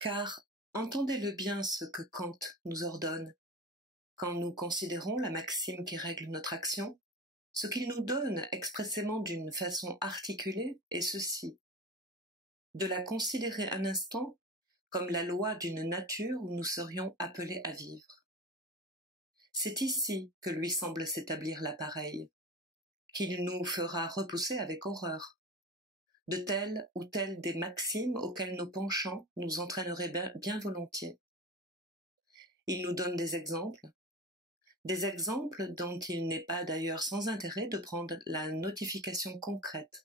Car entendez-le bien ce que Kant nous ordonne. Quand nous considérons la maxime qui règle notre action, ce qu'il nous donne expressément d'une façon articulée est ceci: de la considérer un instant comme la loi d'une nature où nous serions appelés à vivre. C'est ici que lui semble s'établir l'appareil, qu'il nous fera repousser avec horreur. De telles ou telles des maximes auxquelles nos penchants nous entraîneraient bien volontiers. Il nous donne des exemples dont il n'est pas d'ailleurs sans intérêt de prendre la notification concrète.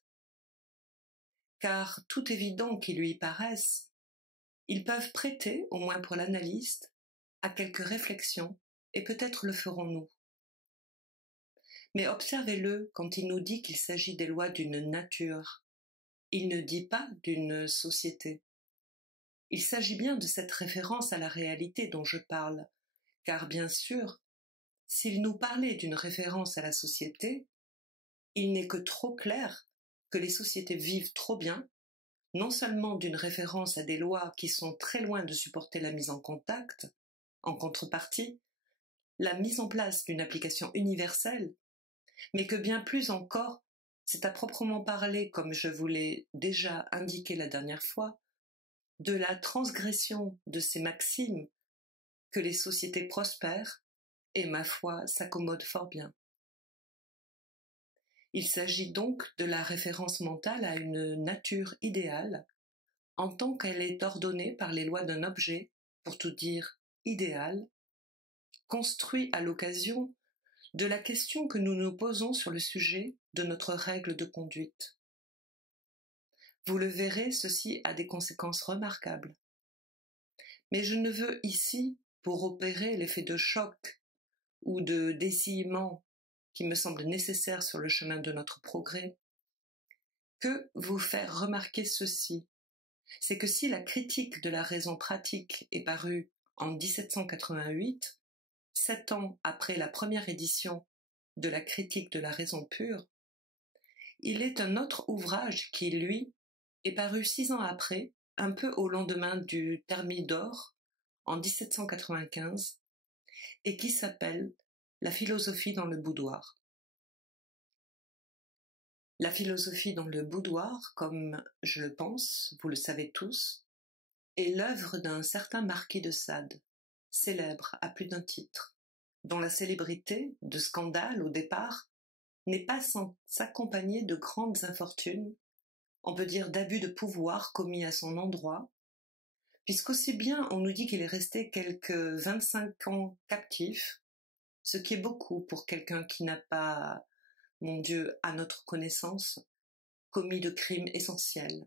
Car, tout évident qu'il lui paraisse, ils peuvent prêter, au moins pour l'analyste, à quelques réflexions, et peut-être le ferons-nous. Mais observez-le quand il nous dit qu'il s'agit des lois d'une nature. Il ne dit pas d'une société. Il s'agit bien de cette référence à la réalité dont je parle, car bien sûr, s'il nous parlait d'une référence à la société, il n'est que trop clair que les sociétés vivent trop bien, non seulement d'une référence à des lois qui sont très loin de supporter la mise en contact, en contrepartie, la mise en place d'une application universelle, mais que bien plus encore, c'est à proprement parler, comme je vous l'ai déjà indiqué la dernière fois, de la transgression de ces maximes que les sociétés prospèrent et, ma foi, s'accommodent fort bien. Il s'agit donc de la référence mentale à une nature idéale, en tant qu'elle est ordonnée par les lois d'un objet, pour tout dire idéal, construit à l'occasion de la question que nous nous posons sur le sujet de notre règle de conduite. Vous le verrez, ceci a des conséquences remarquables. Mais je ne veux ici, pour opérer l'effet de choc ou de déssillement qui me semble nécessaire sur le chemin de notre progrès, que vous faire remarquer ceci, c'est que si la critique de la raison pratique est parue en 1788, 7 ans après la première édition de la critique de la raison pure, il est un autre ouvrage qui, lui, est paru 6 ans après, un peu au lendemain du Thermidor, en 1795, et qui s'appelle « La philosophie dans le boudoir ». La philosophie dans le boudoir, comme je le pense, vous le savez tous, est l'œuvre d'un certain marquis de Sade, célèbre à plus d'un titre, dont la célébrité, de scandale au départ, n'est pas sans s'accompagner de grandes infortunes, on peut dire d'abus de pouvoir commis à son endroit, puisqu'aussi bien on nous dit qu'il est resté quelques 25 ans captif, ce qui est beaucoup pour quelqu'un qui n'a pas, mon Dieu, à notre connaissance, commis de crimes essentiels,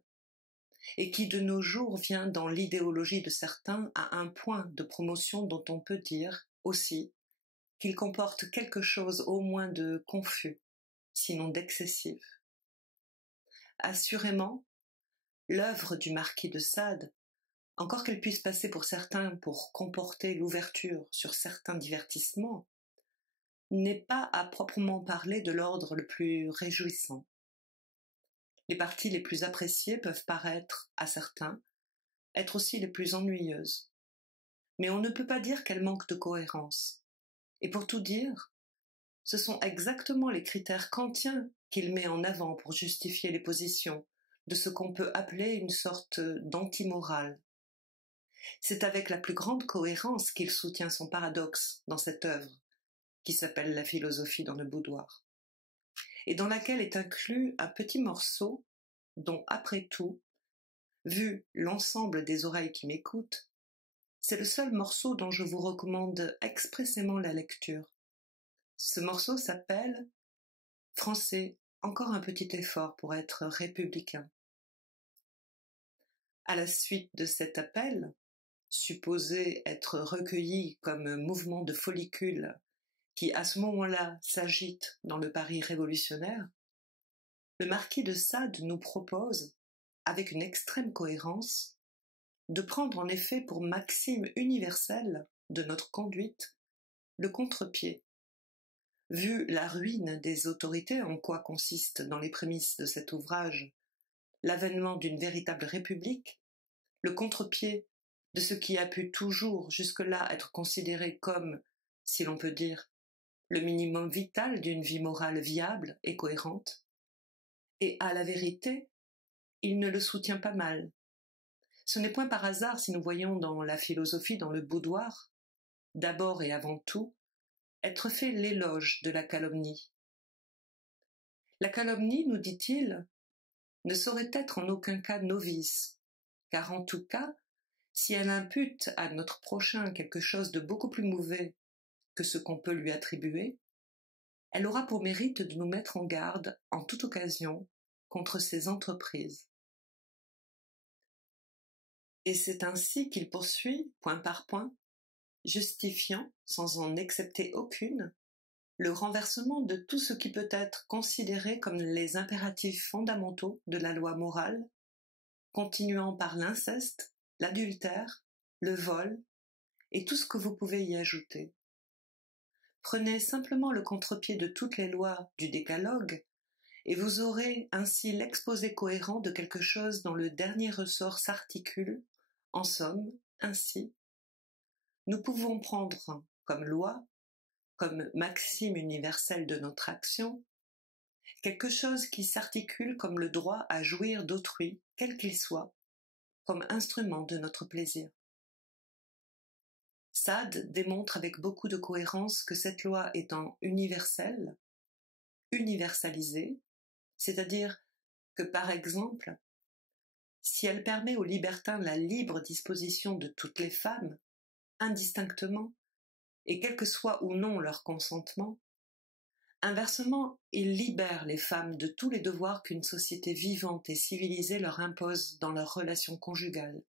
et qui de nos jours vient dans l'idéologie de certains à un point de promotion dont on peut dire aussi qu'il comporte quelque chose au moins de confus, sinon d'excessif. Assurément, l'œuvre du marquis de Sade, encore qu'elle puisse passer pour certains pour comporter l'ouverture sur certains divertissements, n'est pas à proprement parler de l'ordre le plus réjouissant. Les parties les plus appréciées peuvent paraître, à certains, être aussi les plus ennuyeuses. Mais on ne peut pas dire qu'elles manquent de cohérence. Et pour tout dire, ce sont exactement les critères kantiens qu'il met en avant pour justifier les positions de ce qu'on peut appeler une sorte d'antimorale. C'est avec la plus grande cohérence qu'il soutient son paradoxe dans cette œuvre, qui s'appelle La philosophie dans le boudoir, et dans laquelle est inclus un petit morceau dont, après tout, vu l'ensemble des oreilles qui m'écoutent, c'est le seul morceau dont je vous recommande expressément la lecture. Ce morceau s'appelle « Français, encore un petit effort pour être républicain ». À la suite de cet appel, supposé être recueilli comme mouvement de follicule qui à ce moment-là s'agite dans le Paris révolutionnaire, le marquis de Sade nous propose, avec une extrême cohérence, de prendre en effet pour maxime universelle de notre conduite le contre-pied. Vu la ruine des autorités, en quoi consiste dans les prémices de cet ouvrage l'avènement d'une véritable république, le contre-pied de ce qui a pu toujours jusque-là être considéré comme, si l'on peut dire, le minimum vital d'une vie morale viable et cohérente, et à la vérité, il ne le soutient pas mal. Ce n'est point par hasard si nous voyons dans la philosophie, dans le boudoir, d'abord et avant tout, être fait l'éloge de la calomnie. La calomnie, nous dit-il, ne saurait être en aucun cas novice, car en tout cas, si elle impute à notre prochain quelque chose de beaucoup plus mauvais que ce qu'on peut lui attribuer, elle aura pour mérite de nous mettre en garde en toute occasion contre ces entreprises. Et c'est ainsi qu'il poursuit, point par point, justifiant, sans en accepter aucune, le renversement de tout ce qui peut être considéré comme les impératifs fondamentaux de la loi morale, continuant par l'inceste, l'adultère, le vol, et tout ce que vous pouvez y ajouter. Prenez simplement le contre-pied de toutes les lois du décalogue, et vous aurez ainsi l'exposé cohérent de quelque chose dont le dernier ressort s'articule, en somme, ainsi. Nous pouvons prendre comme loi, comme maxime universelle de notre action, quelque chose qui s'articule comme le droit à jouir d'autrui, quel qu'il soit, comme instrument de notre plaisir. Sade démontre avec beaucoup de cohérence que cette loi étant universelle, universalisée, c'est-à-dire que, par exemple, si elle permet aux libertins la libre disposition de toutes les femmes, indistinctement, et quel que soit ou non leur consentement, inversement, il libère les femmes de tous les devoirs qu'une société vivante et civilisée leur impose dans leurs relations conjugales,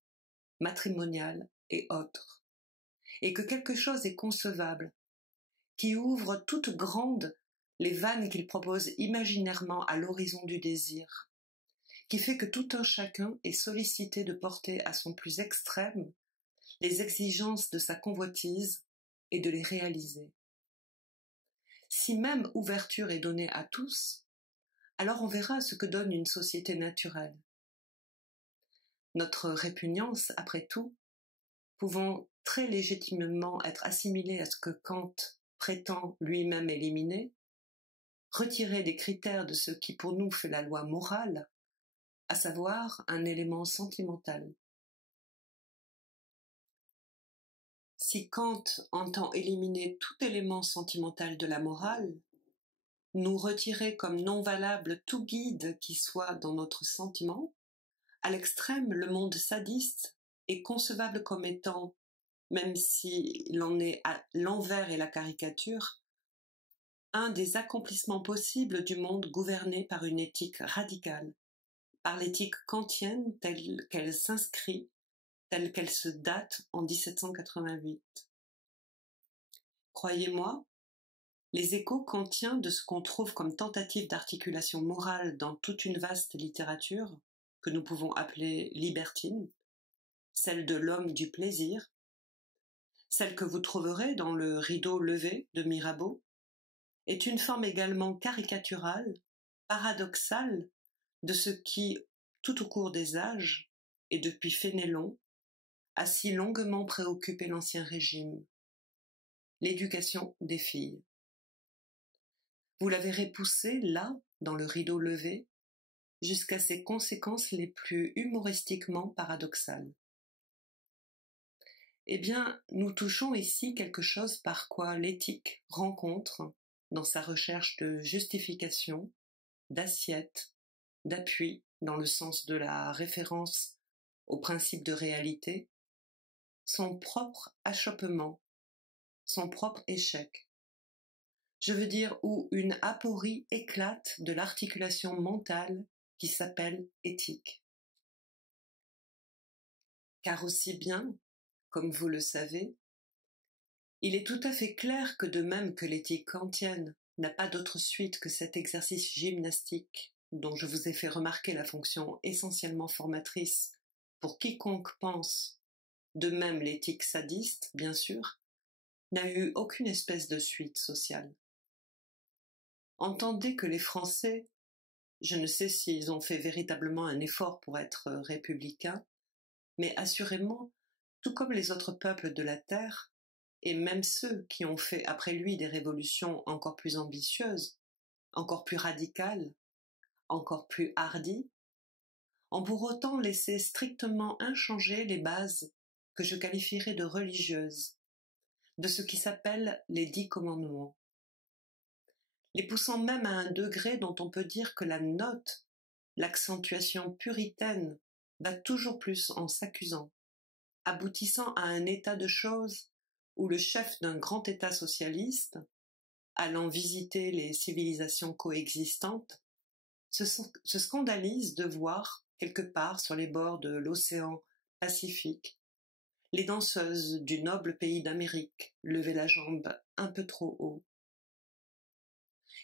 matrimoniales et autres, et que quelque chose est concevable, qui ouvre toutes grandes les vannes qu'il propose imaginairement à l'horizon du désir, qui fait que tout un chacun est sollicité de porter à son plus extrême les exigences de sa convoitise et de les réaliser. Si même ouverture est donnée à tous, alors on verra ce que donne une société naturelle. Notre répugnance, après tout, pouvant très légitimement être assimilée à ce que Kant prétend lui-même éliminer, retirer des critères de ce qui pour nous fait la loi morale, à savoir un élément sentimental. Si Kant entend éliminer tout élément sentimental de la morale, nous retirer comme non valable tout guide qui soit dans notre sentiment, à l'extrême, le monde sadiste est concevable comme étant, même s'il en est à l'envers et la caricature, un des accomplissements possibles du monde gouverné par une éthique radicale, par l'éthique kantienne telle qu'elle s'inscrit, telle qu'elle se date en 1788. Croyez-moi, les échos kantiens de ce qu'on trouve comme tentative d'articulation morale dans toute une vaste littérature, que nous pouvons appeler libertine, celle de l'homme du plaisir, celle que vous trouverez dans le Rideau levé de Mirabeau, est une forme également caricaturale, paradoxale, de ce qui, tout au cours des âges, et depuis Fénélon, a si longuement préoccupé l'Ancien Régime, l'éducation des filles. Vous la verrez pousser là, dans le Rideau levé, jusqu'à ses conséquences les plus humoristiquement paradoxales. Eh bien, nous touchons ici quelque chose par quoi l'éthique rencontre, dans sa recherche de justification, d'assiette, d'appui, dans le sens de la référence au principe de réalité, son propre achoppement, son propre échec. Je veux dire où une aporie éclate de l'articulation mentale qui s'appelle éthique. Car aussi bien, comme vous le savez, il est tout à fait clair que de même que l'éthique kantienne n'a pas d'autre suite que cet exercice gymnastique dont je vous ai fait remarquer la fonction essentiellement formatrice pour quiconque pense, de même l'éthique sadiste, bien sûr, n'a eu aucune espèce de suite sociale. Entendez que les Français, je ne sais s'ils ont fait véritablement un effort pour être républicains, mais assurément, tout comme les autres peuples de la terre, et même ceux qui ont fait après lui des révolutions encore plus ambitieuses, encore plus radicales, encore plus hardies, ont pour autant laissé strictement inchangées les bases que je qualifierais de religieuses, de ce qui s'appelle les 10 commandements, les poussant même à un degré dont on peut dire que la note, l'accentuation puritaine, va toujours plus en s'accusant, aboutissant à un état de choses où le chef d'un grand État socialiste, allant visiter les civilisations coexistantes, se scandalise de voir, quelque part sur les bords de l'océan Pacifique, les danseuses du noble pays d'Amérique lever la jambe un peu trop haut.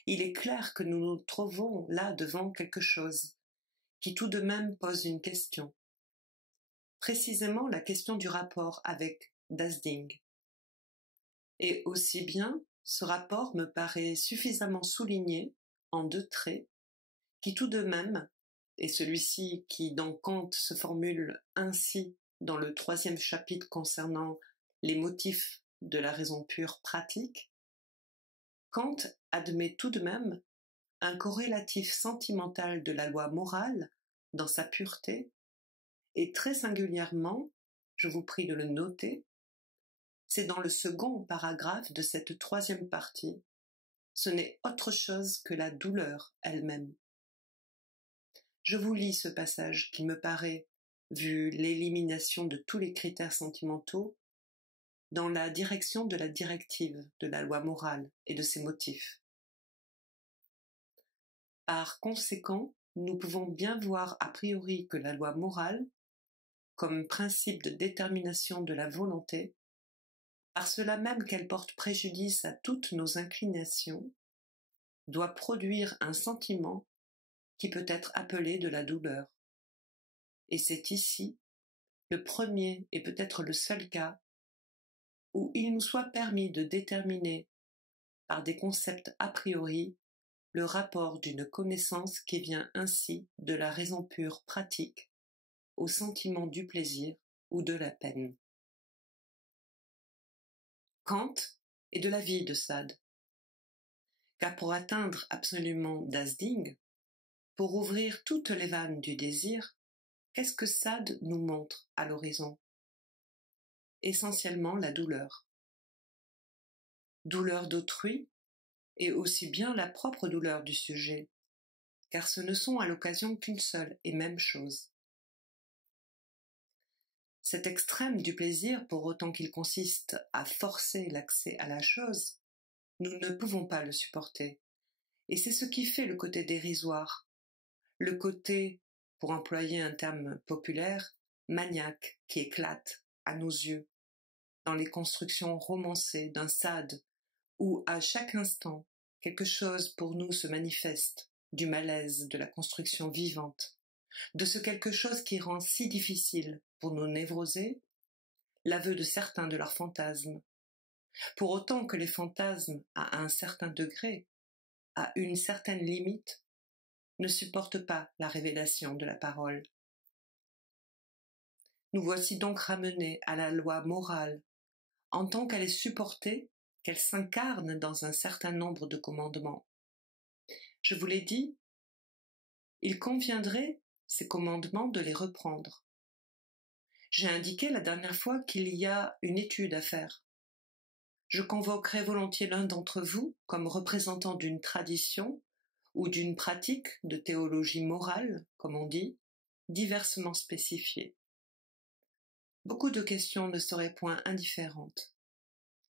Il est clair que nous nous trouvons là devant quelque chose qui tout de même pose une question. Précisément la question du rapport avec Dasding. Et aussi bien, ce rapport me paraît suffisamment souligné en 2 traits, qui tout de même, et celui-ci qui dans Kant se formule ainsi dans le 3e chapitre concernant les motifs de la raison pure pratique, Kant admet tout de même un corrélatif sentimental de la loi morale dans sa pureté, et très singulièrement, je vous prie de le noter, c'est dans le second paragraphe de cette 3e partie, ce n'est autre chose que la douleur elle-même. Je vous lis ce passage qui me paraît, vu l'élimination de tous les critères sentimentaux, dans la direction de la directive de la loi morale et de ses motifs. Par conséquent, nous pouvons bien voir a priori que la loi morale, comme principe de détermination de la volonté, par cela même qu'elle porte préjudice à toutes nos inclinations, doit produire un sentiment qui peut être appelé de la douleur. Et c'est ici le premier et peut-être le seul cas où il nous soit permis de déterminer par des concepts a priori le rapport d'une connaissance qui vient ainsi de la raison pure pratique au sentiment du plaisir ou de la peine. Kant est de l'avis de Sade, car pour atteindre absolument Dasding, pour ouvrir toutes les vannes du désir, qu'est-ce que Sade nous montre à l'horizon? Essentiellement la douleur. Douleur d'autrui, et aussi bien la propre douleur du sujet, car ce ne sont à l'occasion qu'une seule et même chose. Cet extrême du plaisir, pour autant qu'il consiste à forcer l'accès à la chose, nous ne pouvons pas le supporter, et c'est ce qui fait le côté dérisoire, le côté, pour employer un terme populaire, maniaque qui éclate, à nos yeux, dans les constructions romancées d'un Sade, où à chaque instant quelque chose pour nous se manifeste, du malaise de la construction vivante, de ce quelque chose qui rend si difficile pour nos névrosés l'aveu de certains de leurs fantasmes, pour autant que les fantasmes, à un certain degré, à une certaine limite, ne supportent pas la révélation de la parole. Nous voici donc ramenés à la loi morale, en tant qu'elle est supportée, qu'elle s'incarne dans un certain nombre de commandements. Je vous l'ai dit, il conviendrait, ces commandements, de les reprendre. J'ai indiqué la dernière fois qu'il y a une étude à faire. Je convoquerai volontiers l'un d'entre vous comme représentant d'une tradition ou d'une pratique de théologie morale, comme on dit, diversement spécifiée. Beaucoup de questions ne seraient point indifférentes.